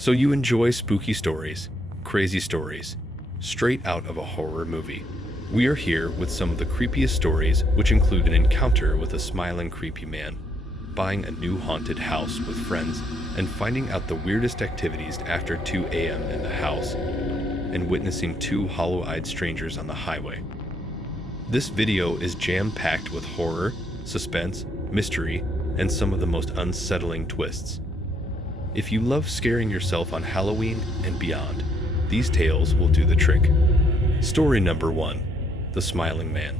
So you enjoy spooky stories, crazy stories, straight out of a horror movie. We are here with some of the creepiest stories, which include an encounter with a smiling creepy man, buying a new haunted house with friends, and finding out the weirdest activities after 2 a.m. in the house, and witnessing 2 hollow-eyed strangers on the highway. This video is jam-packed with horror, suspense, mystery, and some of the most unsettling twists. If you love scaring yourself on Halloween and beyond, these tales will do the trick. Story number 1. The Smiling Man.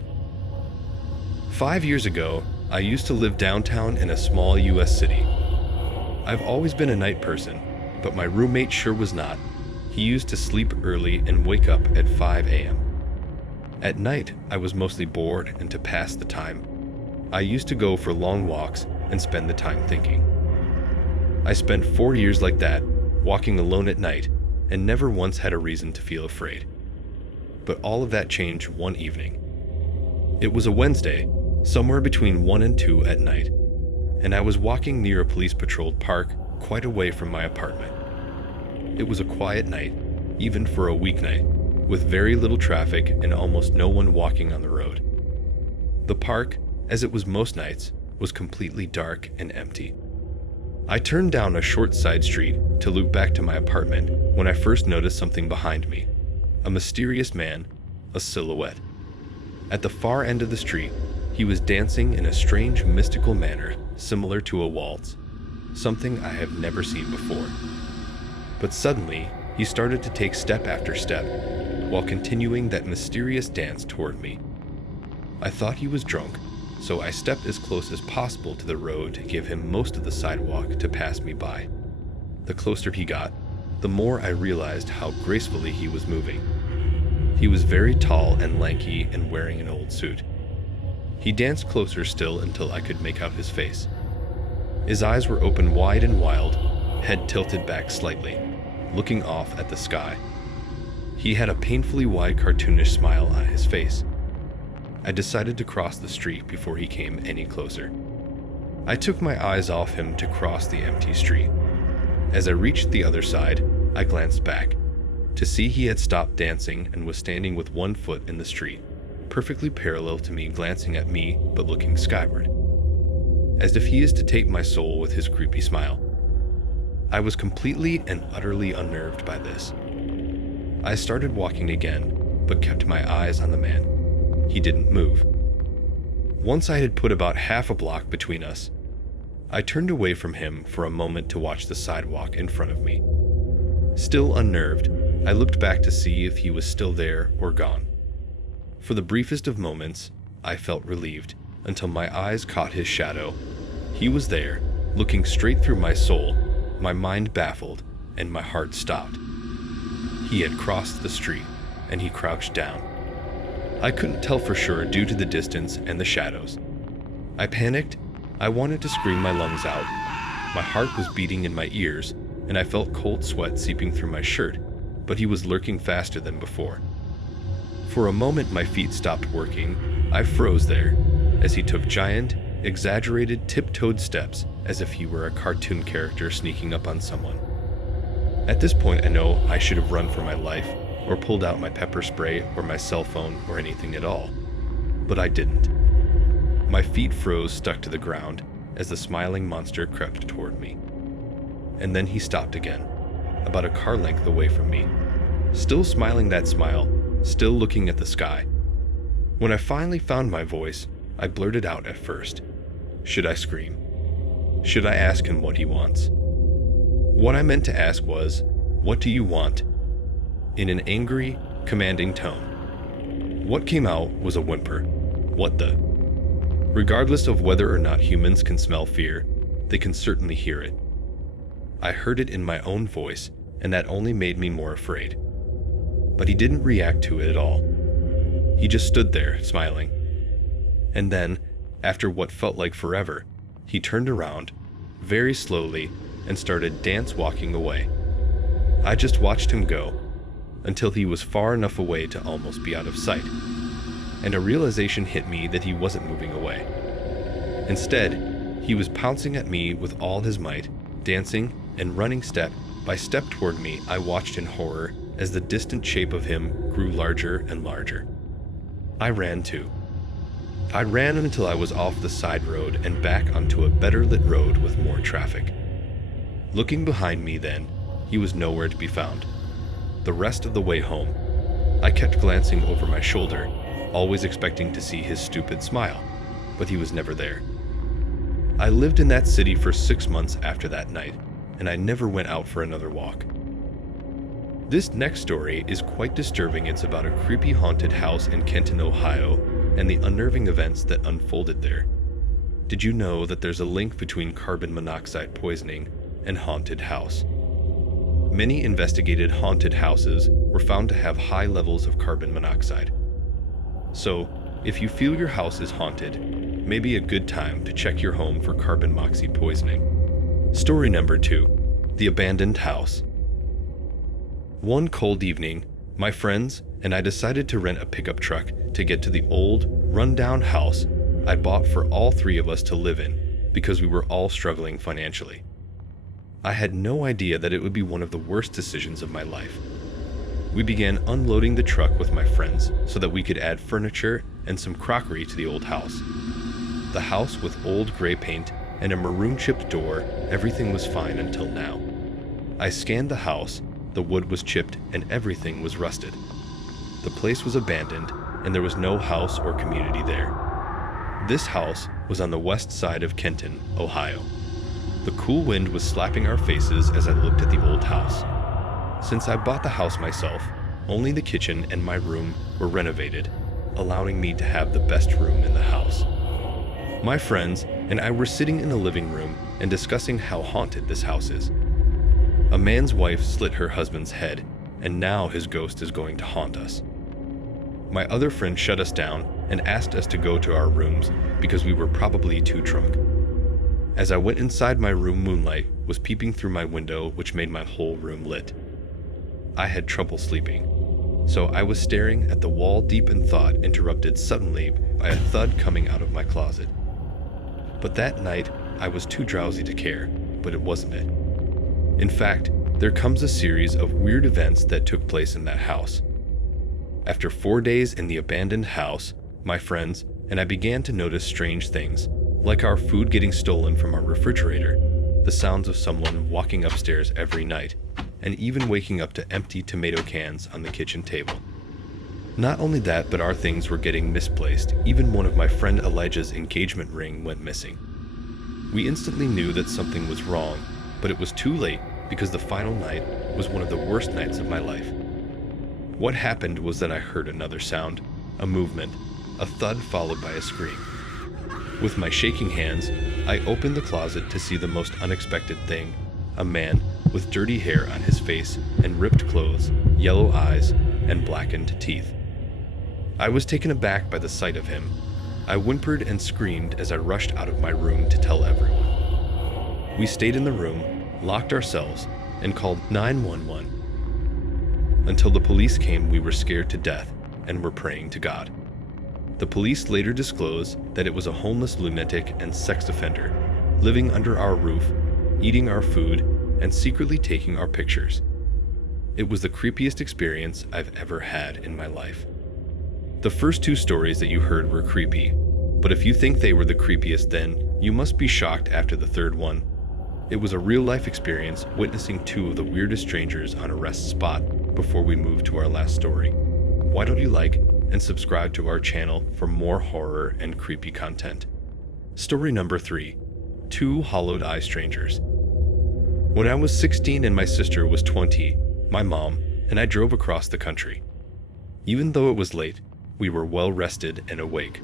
5 years ago, I used to live downtown in a small US city. I've always been a night person, but my roommate sure was not. He used to sleep early and wake up at 5 a.m. At night, I was mostly bored, and to pass the time, I used to go for long walks and spend the time thinking. I spent 4 years like that, walking alone at night, and never once had a reason to feel afraid. But all of that changed one evening. It was a Wednesday, somewhere between 1 and 2 at night, and I was walking near a police-patrolled park quite away from my apartment. It was a quiet night, even for a weeknight, with very little traffic and almost no one walking on the road. The park, as it was most nights, was completely dark and empty. I turned down a short side street to loop back to my apartment when I first noticed something behind me. A mysterious man, a silhouette. At the far end of the street, he was dancing in a strange mystical manner similar to a waltz, something I have never seen before. But suddenly, he started to take step after step, while continuing that mysterious dance toward me. I thought he was drunk, so I stepped as close as possible to the road to give him most of the sidewalk to pass me by. The closer he got, the more I realized how gracefully he was moving. He was very tall and lanky and wearing an old suit. He danced closer still until I could make out his face. His eyes were open wide and wild, head tilted back slightly, looking off at the sky. He had a painfully wide cartoonish smile on his face. I decided to cross the street before he came any closer. I took my eyes off him to cross the empty street. As I reached the other side, I glanced back to see he had stopped dancing and was standing with one foot in the street, perfectly parallel to me, glancing at me but looking skyward, as if he is to take my soul with his creepy smile. I was completely and utterly unnerved by this. I started walking again, but kept my eyes on the man. He didn't move. Once I had put about half a block between us, I turned away from him for a moment to watch the sidewalk in front of me. Still unnerved, I looked back to see if he was still there or gone. For the briefest of moments, I felt relieved until my eyes caught his shadow. He was there, looking straight through my soul, my mind baffled, and my heart stopped. He had crossed the street, and he crouched down. I couldn't tell for sure due to the distance and the shadows. I panicked. I wanted to scream my lungs out. My heart was beating in my ears, and I felt cold sweat seeping through my shirt, but he was lurking faster than before. For a moment my feet stopped working. I froze there, as he took giant, exaggerated, tiptoed steps as if he were a cartoon character sneaking up on someone. At this point I know I should have run for my life, or pulled out my pepper spray or my cell phone or anything at all. But I didn't. My feet froze, stuck to the ground, as the smiling monster crept toward me. And then he stopped again, about a car length away from me, still smiling that smile, still looking at the sky. When I finally found my voice, I blurted out at first. Should I scream? Should I ask him what he wants? What I meant to ask was, "What do you want?" in an angry, commanding tone. What came out was a whimper. What the? Regardless of whether or not humans can smell fear, they can certainly hear it. I heard it in my own voice, and that only made me more afraid. But he didn't react to it at all. He just stood there, smiling. And then, after what felt like forever, he turned around, very slowly, and started dance-walking away. I just watched him go, until he was far enough away to almost be out of sight, and a realization hit me that he wasn't moving away. Instead, he was pouncing at me with all his might, dancing and running step By step toward me, I watched in horror as the distant shape of him grew larger and larger. I ran too. I ran until I was off the side road and back onto a better lit road with more traffic. Looking behind me then, he was nowhere to be found. The rest of the way home, I kept glancing over my shoulder, always expecting to see his stupid smile, but he was never there. I lived in that city for 6 months after that night, and I never went out for another walk. This next story is quite disturbing. It's about a creepy haunted house in Kenton, Ohio, and the unnerving events that unfolded there. Did you know that there's a link between carbon monoxide poisoning and haunted house? Many investigated haunted houses were found to have high levels of carbon monoxide. So, if you feel your house is haunted, maybe a good time to check your home for carbon monoxide poisoning. Story number 2, The Abandoned House. One cold evening, my friends and I decided to rent a pickup truck to get to the old, run-down house I bought for all 3 of us to live in because we were all struggling financially. I had no idea that it would be one of the worst decisions of my life. We began unloading the truck with my friends so that we could add furniture and some crockery to the old house. The house with old gray paint and a maroon chipped door, everything was fine until now. I scanned the house, the wood was chipped and everything was rusted. The place was abandoned and there was no house or community there. This house was on the west side of Kenton, Ohio. The cool wind was slapping our faces as I looked at the old house. Since I bought the house myself, only the kitchen and my room were renovated, allowing me to have the best room in the house. My friends and I were sitting in the living room and discussing how haunted this house is. A man's wife slit her husband's head, and now his ghost is going to haunt us. My other friend shut us down and asked us to go to our rooms because we were probably too drunk. As I went inside my room, moonlight was peeping through my window, which made my whole room lit. I had trouble sleeping, so I was staring at the wall deep in thought, interrupted suddenly by a thud coming out of my closet. But that night, I was too drowsy to care, but it wasn't it. In fact, there comes a series of weird events that took place in that house. After 4 days in the abandoned house, my friends and I began to notice strange things, like our food getting stolen from our refrigerator, the sounds of someone walking upstairs every night, and even waking up to empty tomato cans on the kitchen table. Not only that, but our things were getting misplaced. Even one of my friend Elijah's engagement ring went missing. We instantly knew that something was wrong, but it was too late because the final night was one of the worst nights of my life. What happened was that I heard another sound, a movement, a thud followed by a scream. With my shaking hands, I opened the closet to see the most unexpected thing, a man with dirty hair on his face and ripped clothes, yellow eyes, and blackened teeth. I was taken aback by the sight of him. I whimpered and screamed as I rushed out of my room to tell everyone. We stayed in the room, locked ourselves, and called 911. Until the police came, we were scared to death and were praying to God. The police later disclosed that it was a homeless lunatic and sex offender, living under our roof, eating our food, and secretly taking our pictures. It was the creepiest experience I've ever had in my life. The first 2 stories that you heard were creepy, but if you think they were the creepiest, then you must be shocked after the 3rd one. It was a real-life experience witnessing 2 of the weirdest strangers on a rest spot before we move to our last story. Why don't you like and subscribe to our channel for more horror and creepy content. Story number 3, 2 Hollowed Eye Strangers. When I was 16 and my sister was 20, my mom and I drove across the country. Even though it was late, we were well rested and awake.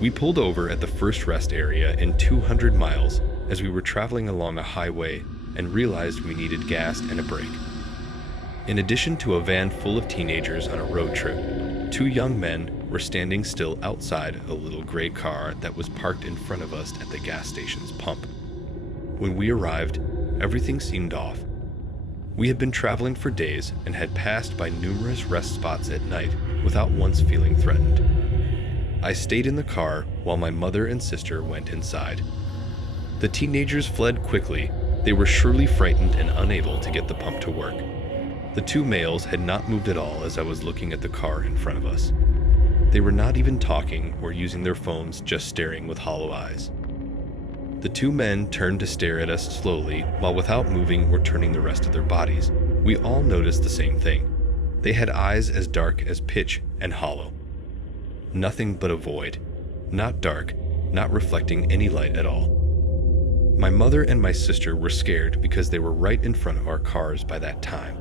We pulled over at the first rest area in 200 miles as we were traveling along a highway and realized we needed gas and a break. In addition to a van full of teenagers on a road trip, 2 young men were standing still outside a little gray car that was parked in front of us at the gas station's pump. When we arrived, everything seemed off. We had been traveling for days and had passed by numerous rest spots at night without once feeling threatened. I stayed in the car while my mother and sister went inside. The teenagers fled quickly. They were surely frightened and unable to get the pump to work. The two males had not moved at all as I was looking at the car in front of us. They were not even talking or using their phones, just staring with hollow eyes. The two men turned to stare at us slowly, while without moving or turning the rest of their bodies. We all noticed the same thing. They had eyes as dark as pitch and hollow. Nothing but a void. Not dark, not reflecting any light at all. My mother and my sister were scared because they were right in front of our cars by that time.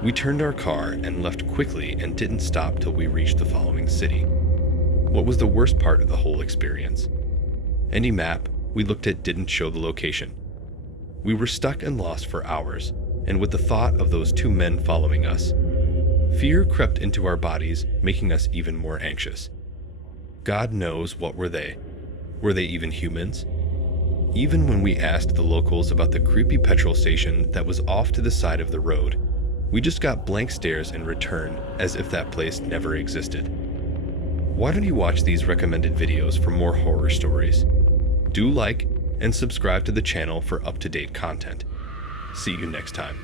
We turned our car and left quickly and didn't stop till we reached the following city. What was the worst part of the whole experience? Any map we looked at didn't show the location. We were stuck and lost for hours, and with the thought of those two men following us, fear crept into our bodies, making us even more anxious. God knows what were they? Were they even humans? Even when we asked the locals about the creepy petrol station that was off to the side of the road, we just got blank stares in return, as if that place never existed. Why don't you watch these recommended videos for more horror stories? Do like and subscribe to the channel for up-to-date content. See you next time.